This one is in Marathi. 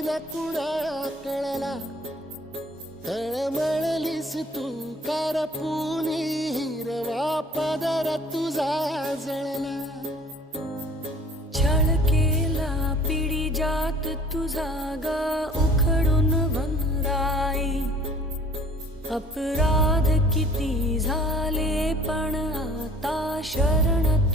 न कुणा कळला, तळमळलीस तू कारपुनी, हिरवा पदर तुझा जळला. छळ केला पिढी जात तुझा ग उखडून वनराई. अपराध किती झाले पण आता शरण